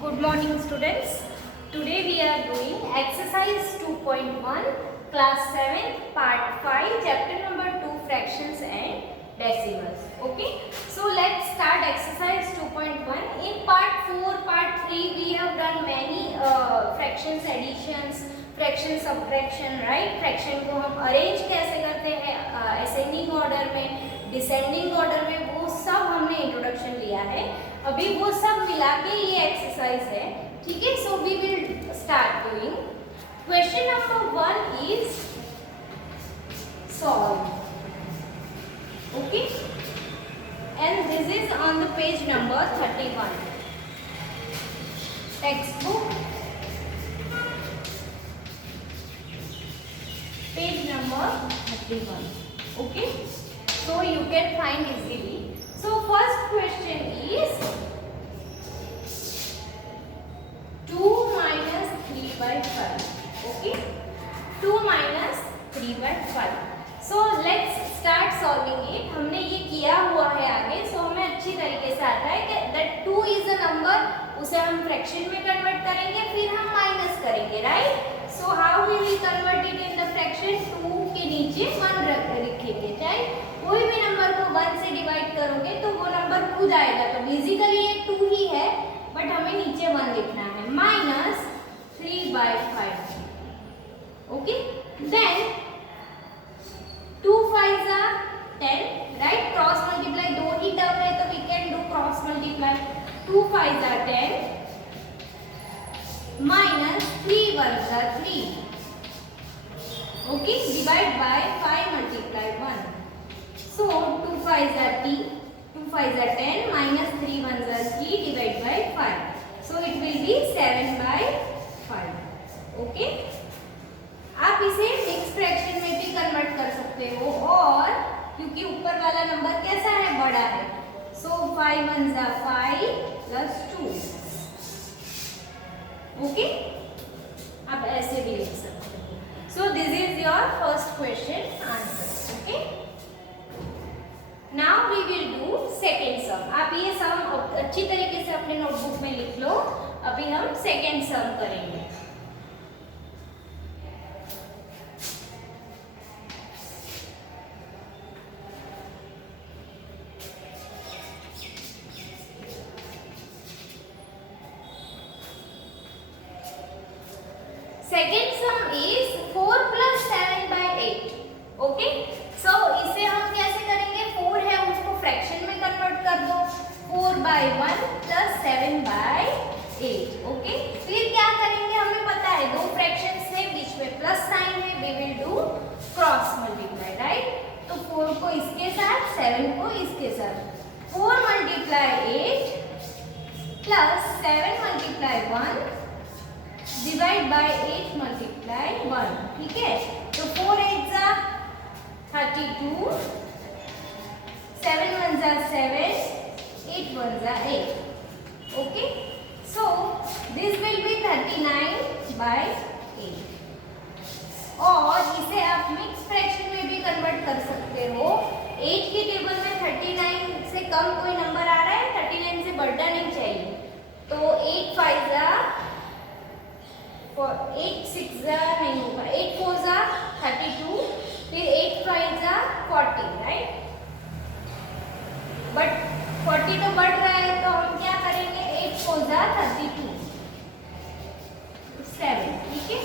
Good morning students. Today we are doing exercise 2.1 class 7 part 5 chapter number 2 fractions and decimals. Okay, so let's start exercise 2.1. In part 4, part 3 we have done many fractions, additions, fraction, subtraction, right? fraction को हम arrange कैसे करते हैं ascending order में, descending order में, वो सब हमने इंट्रोडक्शन लिया है. अभी वो सब मिला के ये एक्सरसाइज है. ठीक है, so we will start doing. Question number 1 is solve. Okay, and this is on the page number 31 text book, page number 31. Okay, so you can find easily. So first question is 2 minus 3 by 5. Okay, 2 minus 3 by 5. So let's start solving it. हमने ये किया हुआ है आगे, so हमें अच्छी तरीके से आता है कि that 2 is a number, उसे हम फ्रैक्शन में कन्वर्ट करेंगे, फिर हम माइनस करेंगे, right? So how we will convert it in the fraction? 2 के नीचे 1 रखेंगे, राइट? कोई भी नंबर को 1 से डिवाइड करोगे तो वो नंबर खुद आएगा. तो बेसिकली ये 2 ही है, बट हमें नीचे 1 लिखना है. Minus 3 by 5. Okay, then 2 5s are 10, right? Cross multiply, दो ही टर्म है तो we can do cross multiply. 2 5s are 10 minus 3 1s are 3. Okay, divide by 5 multiply 1. So 2 5s are 2 5s are 10 minus 3 1s are 3 divide by 5. So it will be 7 by 5. Okay. आप इसे mix fraction में भी convert कर सकते हो, और क्योंकि ऊपर वाला नंबर कैसा है, बड़ा है, so 5 1s are 5 plus 2. Okay. आप ऐसे भी लिख सकते हो. So this is your first question answer. Okay. Now we will do second sum. आप ये सम अच्छी तरीके से अपने नोटबुक में लिख लो. अभी हम सेकेंड सम करेंगे. Second sum is 4 plus 7 by 8. Okay, so इसे हम कैसे करेंगे? 4 है, उसको फ्रैक्शन में कन्वर्ट कर दो. 4 by 1 plus 7 by 8. ओके, फिर क्या करेंगे? हमें पता है दो फ्रैक्शंस से बीच में प्लस साइन है, we will do cross multiply, right? तो 4 को इसके साथ, 7 को इसके साथ. 4 multiply 8 plus 7 multiply 1 divide by 8 multiply 1. ठीक है, तो 4 8s are 32, 7 1s are 7, 8 1s are 8. Okay, so this will be 39 by 8. और इसे आप मिक्स फ्रैक्शन में भी कन्वर्ट कर सकते हो. 8 की टेबल में 39 से कम कोई नंबर आ रहा है, 39 से बढ़ना नहीं चाहिए. तो 8 5s are 8 6s are नहीं होगा, 8 4s are 32, फिर 8 5s are 40, राइट? बट 40 तो बढ़ रहा है, तो हम क्या करेंगे? 8 4s are 32, 7. ठीक है,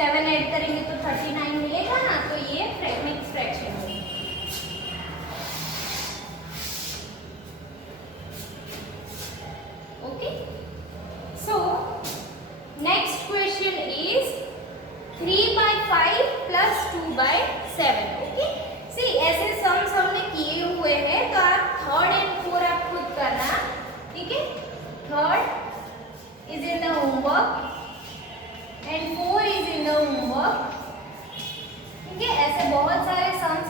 7 ऐड करेंगे तो 39 मिलेगा ना. तो ये मिक्स फ्रैक्शन होगी. Okay, so next question is 3 by 5 plus 2 by 7. Okay, see ऐसे सम्स हमने किए हुए हैं, तो आप थर्ड एंड फोर आप खुद करना. ठीक है, third is in the homework and 4 is in the homework. ठीक है, ऐसे बहुत सारे सम्स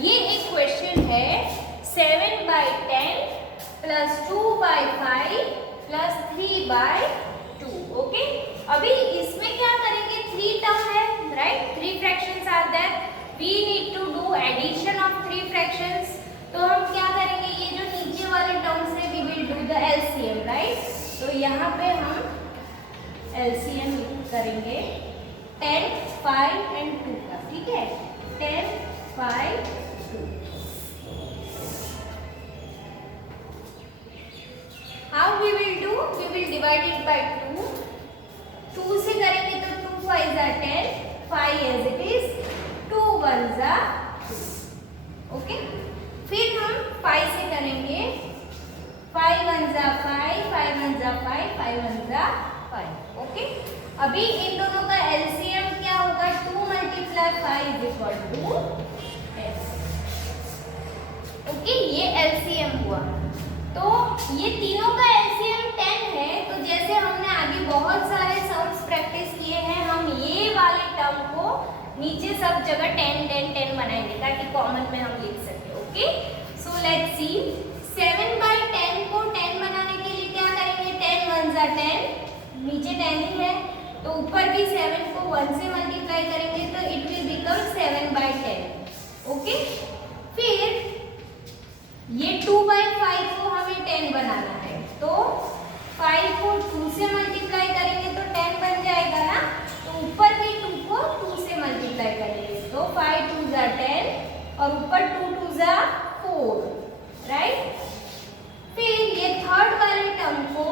ये एक क्वेश्चन है 7/10 प्लस 2/5 प्लस 3/2। ओके, अभी इसमें क्या करेंगे, 3 टर्म है, right, 3 fractions are there, we need to do addition of 3 fractions. तो हम क्या करेंगे, ये जो नीचे वाले टर्म्स है we will do the LCM, right. तो यहाँ पे हम एलसीएम करेंगे 10, 5 एंड 2 का, ठीक है, 10, 5, 2। How we will do, we will divide it by 2। 2 से करेंगे तो 2 5 are 10, 5 as it is, 2 1s are 2। Okay, फिर हम 5 से करेंगे, 5 1s are 5, 5 1s are 5, 5 1s are 5। Okay, अभी इन दोनों का एलसीएम क्या होगा, 2 × 5 इज इक्वल टू 10। ओके, ये एलसीएम हुआ। तो ये तीनों का एलसीएम 10 है। तो जैसे हमने आगे बहुत सारे सम्स प्रैक्टिस किए हैं, हम ये वाले टर्म को नीचे सब जगह 10 10 10 बनाएंगे ताकि कॉमन में हम लिख सकें। ओके, सो लेट्स सी, 7/10 को 10 बनाने के लिए क्या करेंगे, 10 1s are 10, नीचे 10 ही है, तो ऊपर भी 7 को 1 से मल्टीप्लाई करेंगे तो इट विल बिकम 7/10। ओके, फिर ये 2/5 को हमें 10 बनाना है, तो 5 को 2 से मल्टीप्लाई करेंगे तो 10 बन जाएगा ना, तो ऊपर भी 2 को 2 से मल्टीप्लाई करेंगे तो 5 2s are 10 और ऊपर 2 2s are 4, राइट। फिर ये थर्ड वाले टर्म को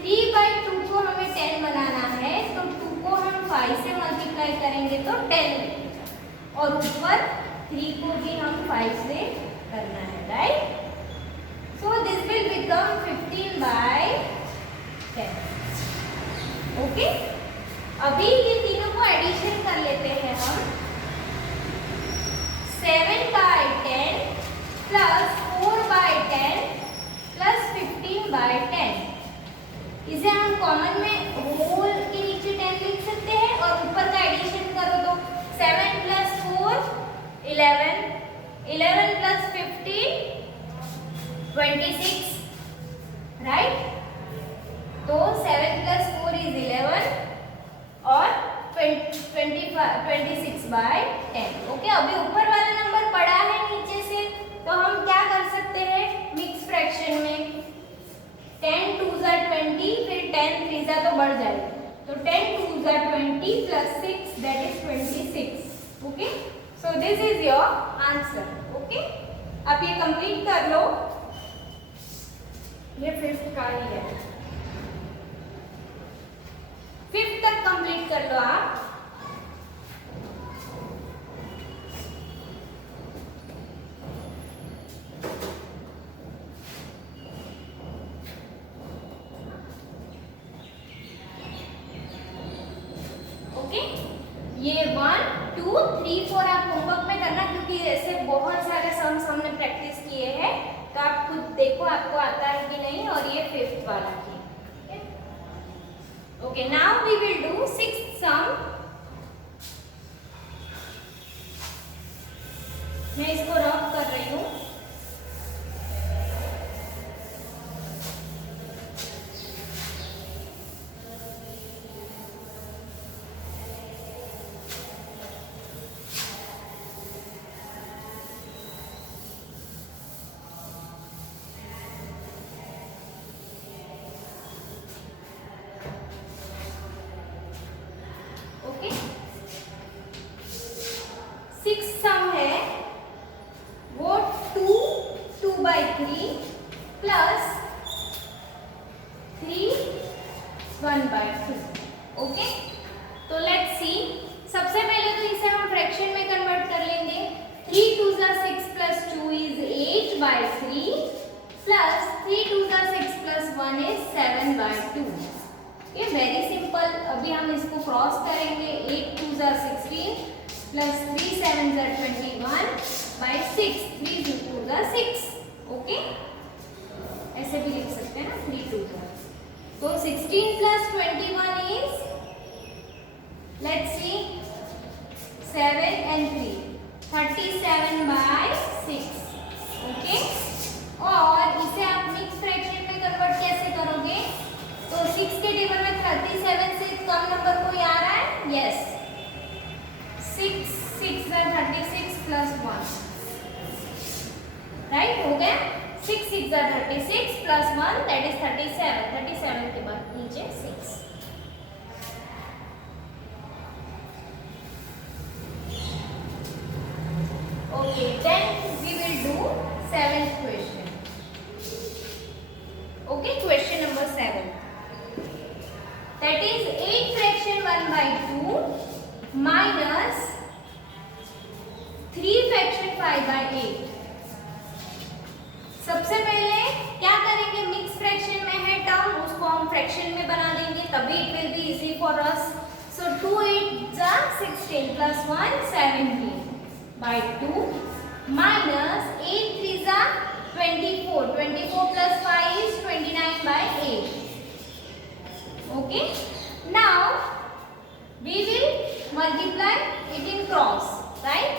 3/2 को हमें 10 बनाना है, तो 2 को हम 5 से मल्टीप्लाई करेंगे तो 10 बनेगा और ऊपर 3 को भी हम 5 से करना है, right. So this will become 15/10। Okay, अभी ये तीनों को एडिशन कर लेते हैं हम, 7/10 प्लस 4/10 प्लस 15/10। इसे हम कॉमन में होल के नीचे 10 लिख सकते हैं और ऊपर का एडिशन करो तो 7 + 4 11, 11 + 15 26, राइट। तो 7 + 4 is 11 और 26/10। ओके, अभी ऊपर वाला नंबर पड़ा है नीचे से, तो हम क्या कर सकते हैं, मिक्स फ्रैक्शन में 10 2s are 20, फिर 10 3s are तो बढ़ जाएगा, तो 10 2s are 20 + 6 that is 26। Okay, so this is your answer. Okay, आप ये कंप्लीट कर लो, ये 5th का ही है, 5th तक कंप्लीट कर लो आप। ओके, ये 1 2 3 4 आप होमवर्क में करना, क्योंकि ऐसे बहुत सारे सम्स हमने प्रैक्टिस किए हैं, तो आप खुद देखो आपको आता है कि नहीं। और ये 5th वाला है। Okay, now we will do 6th sum. मैं इसको रब कर रही हूँ। ओके, 6th सम है वो 2 2/3 प्लस 3 1/2। ओके, तो लेट्स सी, सबसे पहले तो इसे हम फ्रैक्शन में कन्वर्ट कर लेंगे। 3 2s are 6 plus 2 is 8/3 plus 3 2s are 6 plus 1 is 7/2। ये वेरी सिंपल। अभी हम इसको क्रॉस करेंगे, 8 2s are 16 plus 3 7s are 21/6, 3 2s are 6। Okay, ऐसे भी लिख सकते हैं ना, 3 2s are, तो 16 plus 21 is, let's see, 7 and 3 37/6। 6 6 36 plus 1 that is 37, 37 के बाद नीचे 6। Okay, then we will do 7th question. Okay, question number 7 that is 8 fraction 1/2 minus 3 fraction 5/8। सबसे पहले क्या करेंगे, मिक्स फ्रैक्शन में है टर्म, उसको हम फ्रैक्शन में बना देंगे, तभी it will be easy for us. So 2 8 16 plus 1 17/2 minus 8 3 24, 24 plus 5 is 29/8। Okay, now we will multiply it in cross, right?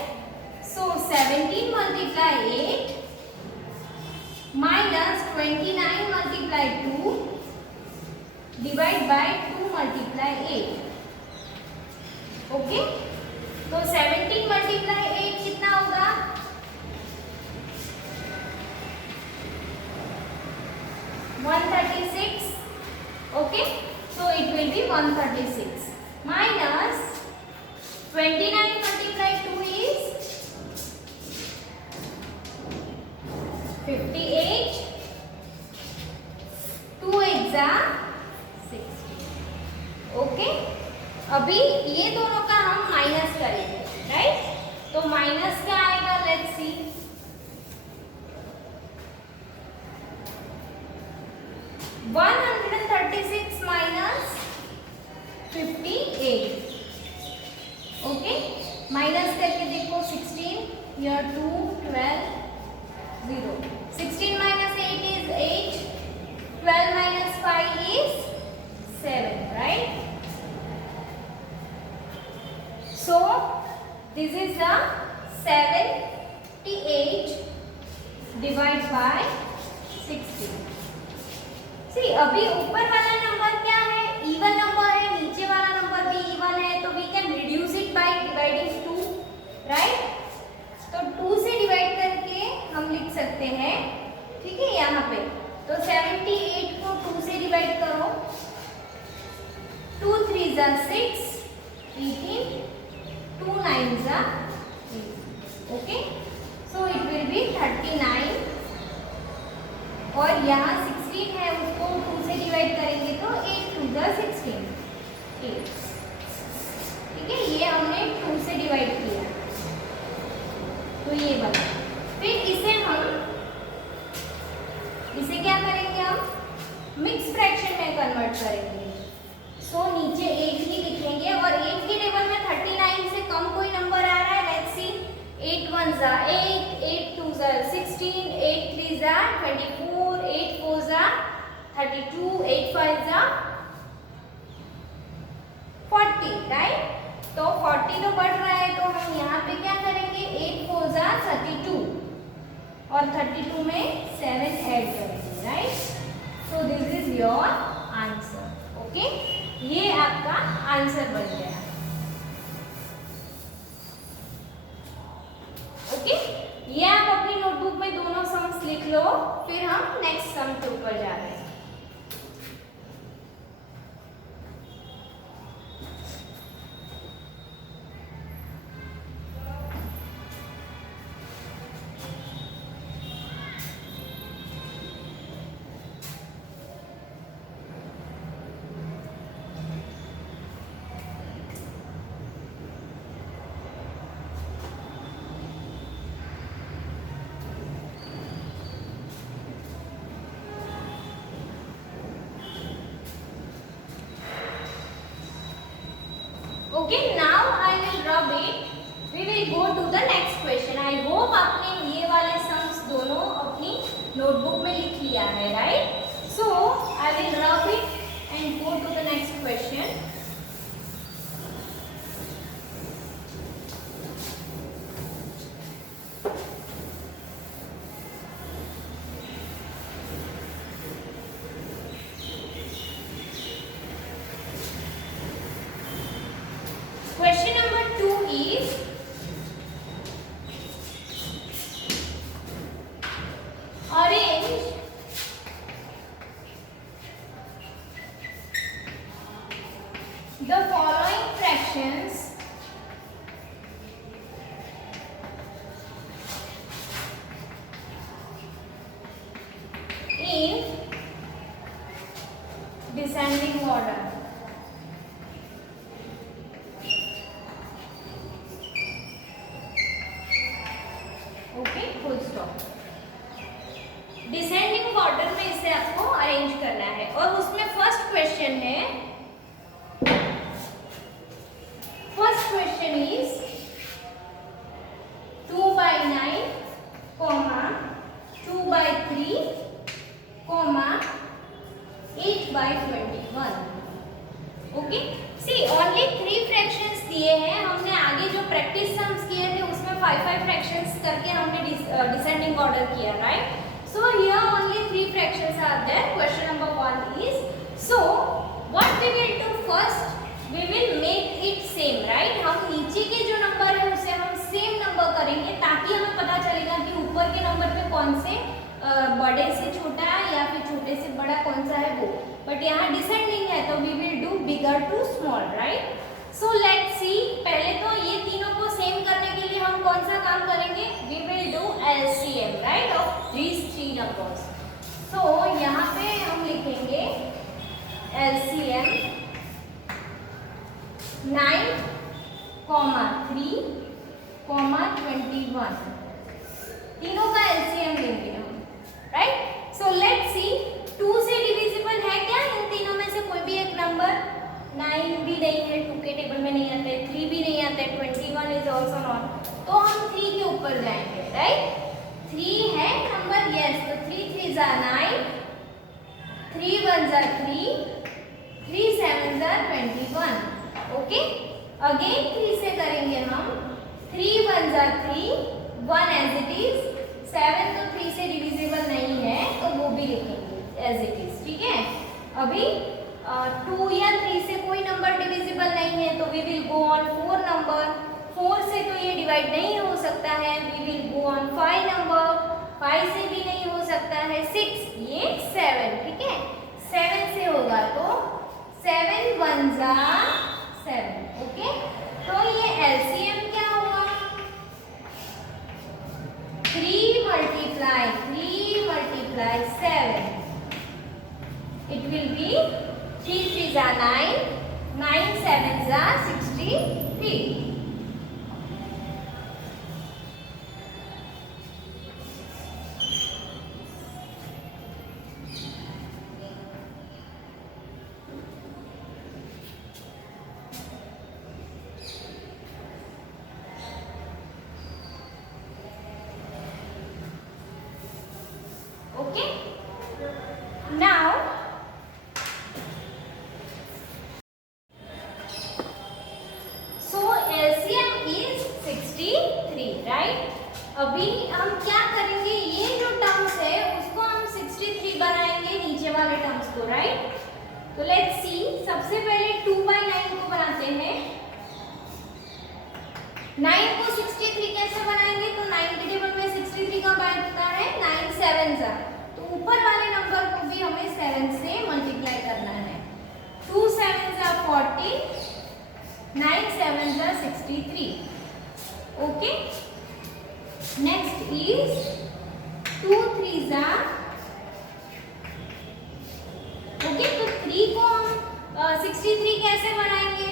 So 17 multiply 8 minus 29 multiply 2 divide by 2 multiply 8। Okay, तो 17 multiply 8 कितना होगा, 136। Okay, so it will be 136 minus 29 multiply 2 is 58, 2 8 16। Okay, अभी ये दोनों का हम minus करेंगे, right? तो माइनस क्या आएगा, let's see. 136 minus 58। Okay, minus करके देखो 16 here 2 12 0। 16 minus 8 is 8, 12 minus 5 is 7, right? So this is the 78 divided by 16। सी अभी ऊपर वाला नंबर क्या है, इवन नंबर है, नीचे वाला नंबर भी इवन है, तो we can reduce it by dividing 2, right? तो 2 से डिवाइड करके हम लिख सकते हैं, ठीक है, यहाँ पे। तो 78 को 2 से डिवाइड करो, 2 3 6 18, 2 9 8। Okay, so it will be 39 और यहाँ 16 है, उसको 2 से डिवाइड करेंगे तो 8 2 16 8। ठीक है, ये हमने 2 से डिवाइड किया, तो ये बना। फिर इसे क्या करेंगे, हम मिक्स फ्रैक्शन में कन्वर्ट करेंगे। सो नीचे 8 ही लिखेंगे और 8 के टेबल में 39 से कम कोई नंबर आ रहा है, लेट्स सी। 8 1 8, 8 2 16, 8 3 24, 8 4 32, 8 5 40, राइट? तो 40 तो बढ़ रहा है, तो हम यहाँ पे क्या करेंगे, 8 4 32 और 32 में 7 ऐड करेंगे, right? So this is your answer. Okay, ये आपका आंसर बन गया। ओके, ये आप अपनी नोटबुक में दोनों सम्स लिख लो, फिर हम नेक्स्ट सम के ऊपर जा रहे हैं। Okay, now I will rub it. We will go to the next question. I hope आपने ये वाले सम्स दोनों अपनी नोटबुक में लिख लिया है, right? So I will rub it and go to the next question. Question number 2 is arrange in descending order. Okay, full stop. Descending order में इसे आपको अरेंज करना है और उसमें फर्स्ट क्वेश्चन है, first question is 2/9, 2/3, 8/21। Okay, see only 3 fractions दिए हैं। हमने आगे जो प्रैक्टिस सम्स किए थे उसमें 5 फ्रैक्शंस करके हमने डिसेंडिंग ऑर्डर किया, right? So here only 3 fractions are there. Question number 1 is, so what we will do first, we will make it same, right? हम नीचे के जो नंबर है उसे हम सेम नंबर करेंगे ताकि हमें पता चलेगा कि ऊपर के नंबर पे कौन से बड़े से छोटा है या फिर छोटे से बड़ा कौन सा है वो। बट यहाँ डिसेंडिंग है तो we will do bigger to small, right? So let's see, पहले तो ये तीनों को सेम करने के लिए हम कौन सा काम करेंगे? We will do LCM, right, of these 3 numbers. So यहाँ पे हम लिखेंगे LCM 9, 3, 21। तीनों का LCM लेंगे हम, राइट? So let's see, 2 से डिविजिबल है क्या इन तीनों में से कोई भी एक नंबर? 9 भी नहीं है, 2 के टेबल में नहीं आता है, 3 भी नहीं आता है, 21 इज ऑल्सो नॉट। तो हम 3 के ऊपर जाएंगे, राइट? 3 है नंबर, यस। तो 3 3 जा 9, 3 1 जा 3, 3 7 जा 21। ओके, अगेन 3 से करेंगे हम, 3 1 जा 3, 1 एज इट इज। 7 तो 3 से डिविजिबल नहीं है तो वो भी लिखेंगे एज इट इज, ठीक है? अभी 2 या 3 से कोई नंबर डिविजिबल नहीं है तो we will go on 4 number. 4 से तो ये डिवाइड नहीं हो सकता है, we will go on 5 number. 5 से भी नहीं हो सकता है, 6, ये 7, ठीक है? 7 से होगा तो 7 1 जा 7, ओके? तो ये LCM क्या होगा? 3 multiply 7, it will be 3 3 जा 9, 9 7 जा 63। Okay, now LCM is 63, right? अभी हम क्या करेंगे, ये जो टर्म्स है उसको हम 63 बनाएंगे नीचे वाले टर्म्स को, राइट? तो लेट्स सी, सबसे पहले 2/9 को बनाते हैं। 9 को 63 कैसे बनाएंगे? तो 9 के टेबल में 63 का बनता है 9 7 जा, तो ऊपर वाले नंबर को भी हमें 7 से मल्टीप्लाई करना है। 2 7 जा 40, 9 7 जा 63। ओके, नेक्स्ट इज 2 3 जा, ओके, तो 3 को हम 63 कैसे बनाएंगे?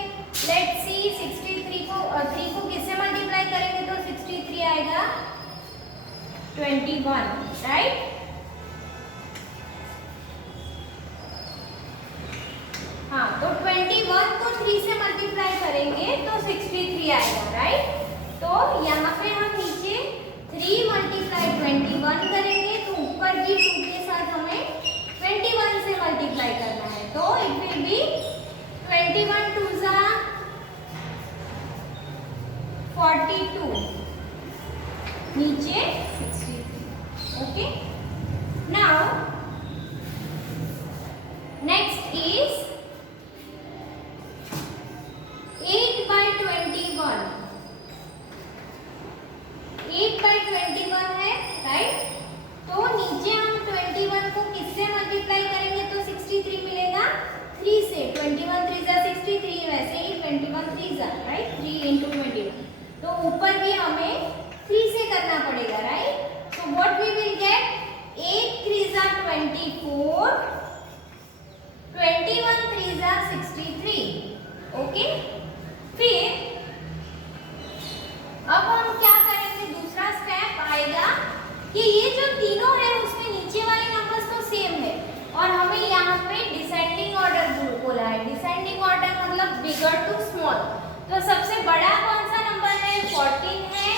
लेट्स सी, 63 को 3 को किससे मल्टीप्लाई करेंगे तो 63 आएगा 21, राइट? हाँ, तो 21 को 3 से मल्टीप्लाई करेंगे तो 63 आएगा, राइट? तो यहाँ पे हम नीचे 3 multiply 21 करेंगे तो ऊपर भी 2 के साथ हमें 21 से मल्टीप्लाई करना है, तो इट विल बी 21 2 जा 42, नीचे 63। Okay, now next is 8/21। 8/21 है, राइट? तो नीचे हम 21 को किससे मल्टीप्लाई करेंगे तो 63 मिलेगा 3 से। 21 3 जा 63, वैसे ही 21 3 जा, राइट? 3 into 21, तो ऊपर भी हमें 3 से करना पड़ेगा, right? So what we will get, 8 3 जा 21, ओके, फिर अब हम क्या करेंगे, दूसरा स्टेप आएगा कि ये जो तीनों है उसमें नीचे वाले नंबर्स तो सेम है और हमें यहाँ पे डिसेंडिंग ऑर्डर बोला है। डिसेंडिंग ऑर्डर मतलब बिगर टू स्मॉल। तो सबसे बड़ा कौन सा नंबर है, 14 है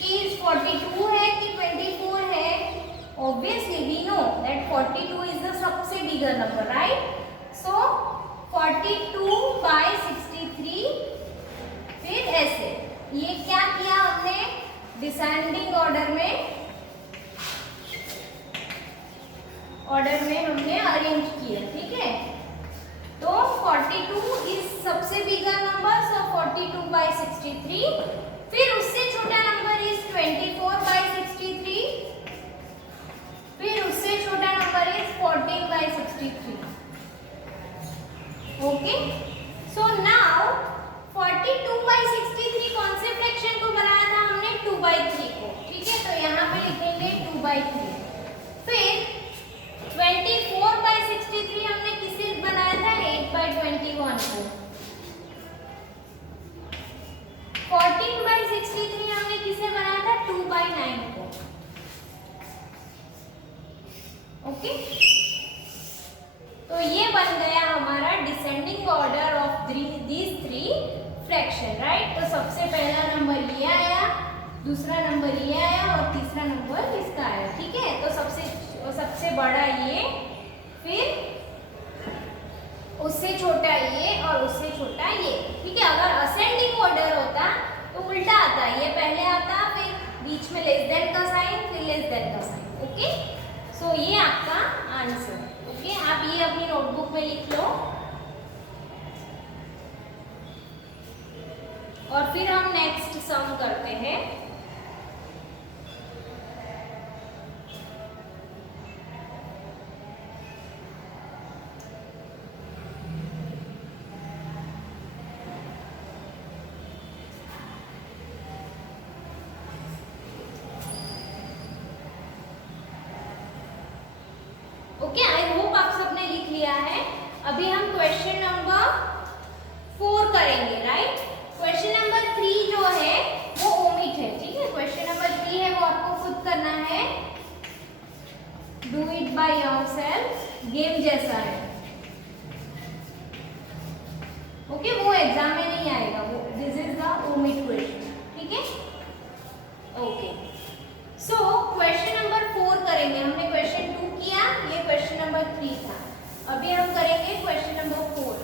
कि 42 है कि 24 है? Obviously we know that 42 is the सबसे bigger number, right? So 42 by 63, फिर ऐसे ये क्या किया हमने, डिसेंडिंग ऑर्डर में हमने अरेंज किया, ठीक है। तो 42 इज सबसे बिगर नंबर, सो 42 by 63, फिर उससे छोटा नंबर इज 24 by 63, फिर उससे छोटा number is 14 by 63। Okay, so now 42 by 63 कौन से फ्रैक्शन को बनाया था हमने, 2 by 3 को, ठीक है। तो यहाँ पे लिखेंगे 2 by 3। फिर 24 by 63 हमने किसे बनाया था, 8 by 21 को। 14 by 63 हमने किसे बनाया था, 2 by 9 को। ओके, तो ये बन गया हमारा descending order of these three fraction, right. तो सबसे पहला नंबर ये आया, दूसरा नंबर ये आया और तीसरा नंबर इसका आया, ठीक है। तो सबसे बड़ा ये, फिर उससे छोटा ये और उससे छोटा ये, ठीक है। अगर असेंडिंग ऑर्डर होता तो उल्टा आता, ये पहले आता, फिर बीच में लेस देन का साइन, फिर लेस देन का साइन। ओके, सो ये आपका आंसर। ओके, आप ये अपनी नोटबुक में लिख लो और फिर हम नेक्स्ट सम करते हैं। ओके, आई होप आप सबने लिख लिया है। अभी हम क्वेश्चन नंबर 4 करेंगे, राइट। क्वेश्चन नंबर 3 जो है वो ओमिट है, ठीक है। क्वेश्चन नंबर 3 है वो आपको खुद करना है, do it by yourself, game जैसा है। ओके, वो एग्जाम में नहीं आएगा, वो this is the omit question, ठीक है। ओके, सो क्वेश्चन नंबर 4 करेंगे। हमने क्वेश्चन 2 किया, ये क्वेश्चन नंबर 3 था। अभी हम करेंगे question number 4।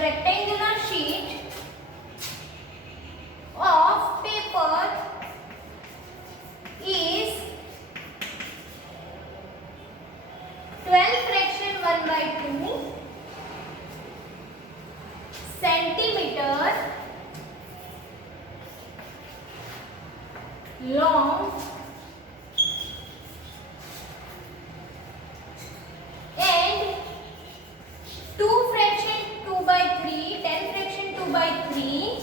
Rectangular sheet of paper is 12 fraction 1/2 centimeter long and 2 fraction 2/3 10 fraction 2/3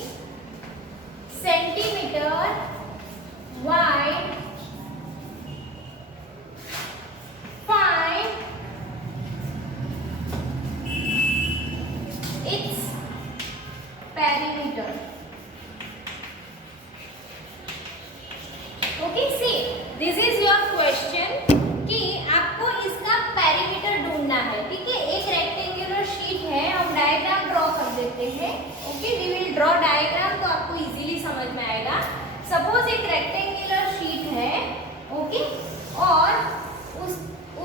centimeter wide. Find its perimeter. Okay, see, this is your question कि आपको इसका पेरीमीटर ढूंढना है, ठीक है। एक रेक्टेंगुलर शीट है, हम डायग्राम ड्रॉ कर देते हैं। Okay, we will draw diagram, तो आपको इजीली समझ में आएगा। सपोज एक रेक्टेंगुलर शीट है, ओके, और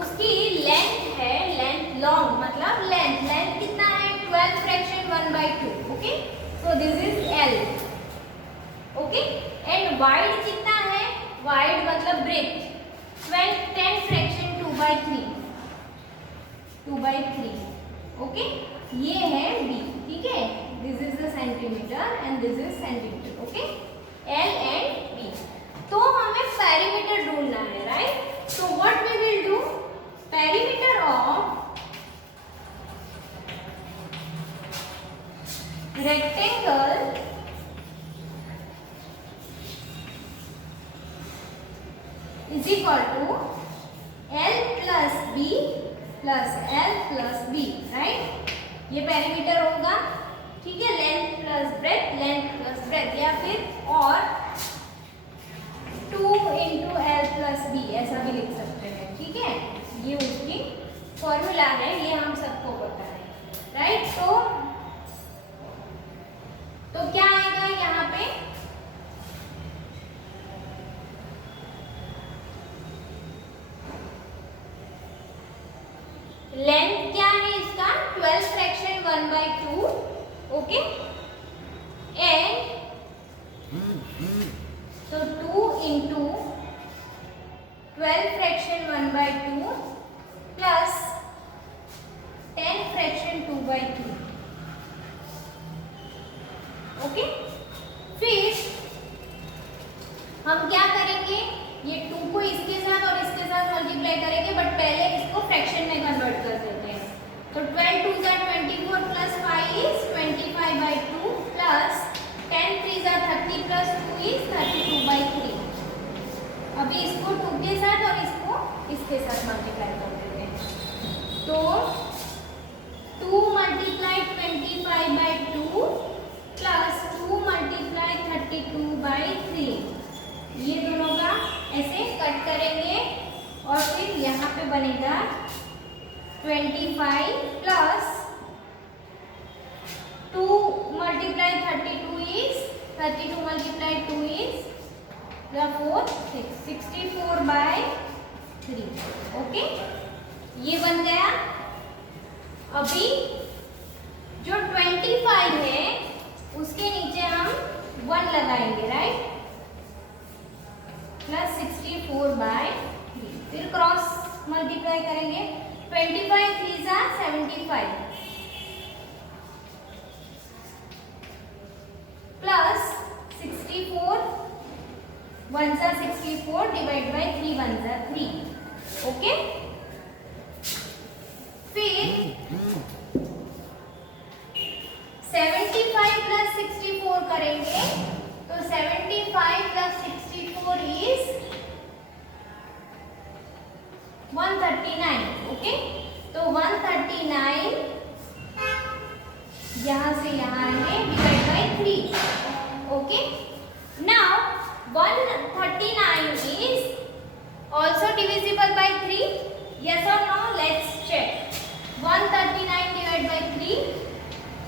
उसकी लेंथ है, लेंथ लॉन्ग मतलब लेंथ कितना है, वाइड मतलब ब्रेथ, 10 फ्रैक्शन 2/3, 2/3, ओके। ये है b, ठीक है, this is the centimetre and this is centimetre, okay, l and b। तो हमें पेरीमीटर ढूंढना है, right. So what we will do, perimeter of rectangle is equal to L plus B plus L plus B, right. ये perimeter होगा, ठीक है, length plus breadth, length plus breadth, या फिर और 2 into L plus B ऐसा भी लिख सकते हैं, ठीक है। ये उसकी फॉर्मूला है, ये हम सबको पता है, राइट। तो क्या आएगा यहाँ पे, लेंथ क्या है इसका, 12 fraction 1/2, okay, and so 2 into 12 fraction 1/2 plus 10 fraction 2/3, okay. फिर हम क्या करेंगे, ये 2 को इसके साथ और इसके साथ मल्टीप्लाई करेंगे, बट पहले इसको फ्रैक्शन में कन्वर्ट कर देते हैं। तो 12 2 ज़ा 24 प्लस 5 इज 25/2 प्लस 10 3 ज़ा 30 प्लस 2 इज 32/3। अभी इसको 2 के साथ और इसको इसके साथ मल्टीप्लाई कर देते हैं। तो 2 मल्टीप्लाई 25/2 प्लस 2 मल्टीप्लाई 32/3, ये दोनों का ऐसे कट करेंगे और फिर यहाँ पे बनेगा 25 plus 2 multiply 32 is 32 multiply 2 is 4 6 64/3, okay, ये बन गया। अभी जो 25 है उसके नीचे हम 1 लगाएंगे, राइट, प्लस 64/3, फिर क्रॉस मल्टीप्लाई करेंगे, 25 3 ज़ा 75 प्लस 64 1 ज़ा 64 डिवाइड बाय 3 1 ज़ा 3, ओके। फिर 75 प्लस 64 करेंगे, तो 75 प्लस 64 इज 139, ओके। तो 139 यहाँ से यहाँ आएंगे, divide by 3, okay. Now 139 is also divisible by 3, yes और no, let's check. 139 divide by 3,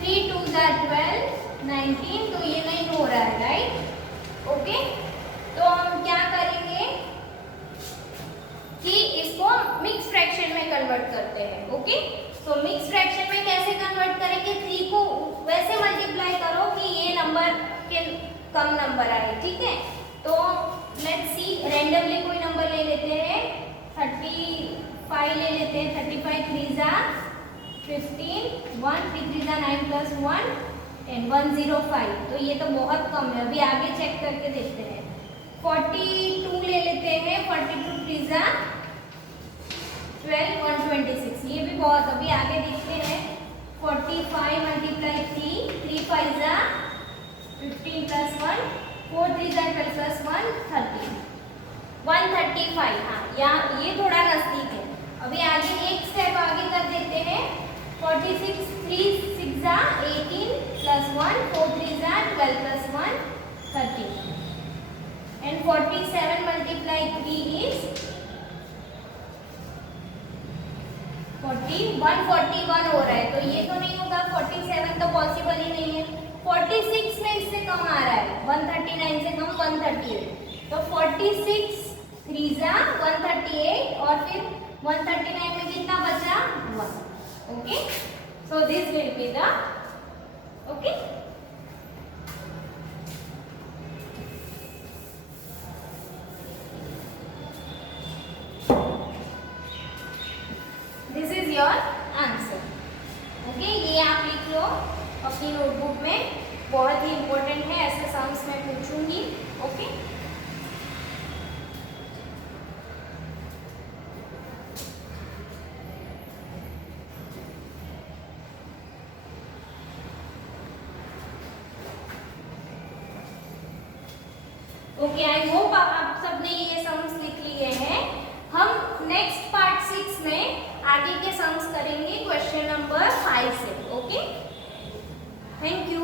3 2 ज़ा 12 19, तो ये नहीं हो रहा है, राइट, ओके। तो हम क्या करेंगे कि इसको मिक्स फ्रैक्शन में कन्वर्ट करते हैं, ओके। तो मिक्स फ्रैक्शन में कैसे कन्वर्ट करेंगे, 3 को वैसे मल्टीप्लाई करो कि ये नंबर के कम नंबर आए, ठीक है। तो लेट्स सी, रैंडमली कोई नंबर ले लेते हैं, 35 ले लेते हैं, 35 3 ज़ा 15, 1 3 3 ज़ा 9 प्लस 1 10, 105, तो ये तो बहुत कम है। अभी आगे चेक करके देखते हैं, 42 ले लेते हैं, 42 3 ज़ा 12 126, ये भी बहुत, अभी आगे देखते हैं, 45 मल्टीप्लाई 3 3 5 ज़ा 15 प्लस 1 4 3 ज़ा 12 प्लस 1 30, 135, हाँ, यहाँ ये थोड़ा नजदीक है। अभी आगे एक स्टेप आगे कर देते हैं, 46 3 6 ज़ा 18 प्लस 1 4 3 ज़ा 12 प्लस 1 13, एंड 47 मल्टीप्लाई 3 इज 141 हो रहा है, तो ये तो नहीं होगा, 47 तो पॉसिबल ही नहीं है। 46 में इससे कम आ रहा है, 139 से कम 138, तो 46 3 ज़ा 138, और फिर 139 में कितना बचा 1, okay. So this will be the, okay. अपनी नोटबुक में, बहुत ही इम्पोर्टेंट है, ऐसे सम्स मैं पूछूंगी। ओके, ओके, आई होप आप सबने ये सम्स लिख लिए हैं। हम नेक्स्ट पार्ट 6 में आगे के सम्स करेंगे क्वेश्चन नंबर 5 से। Okay, thank you.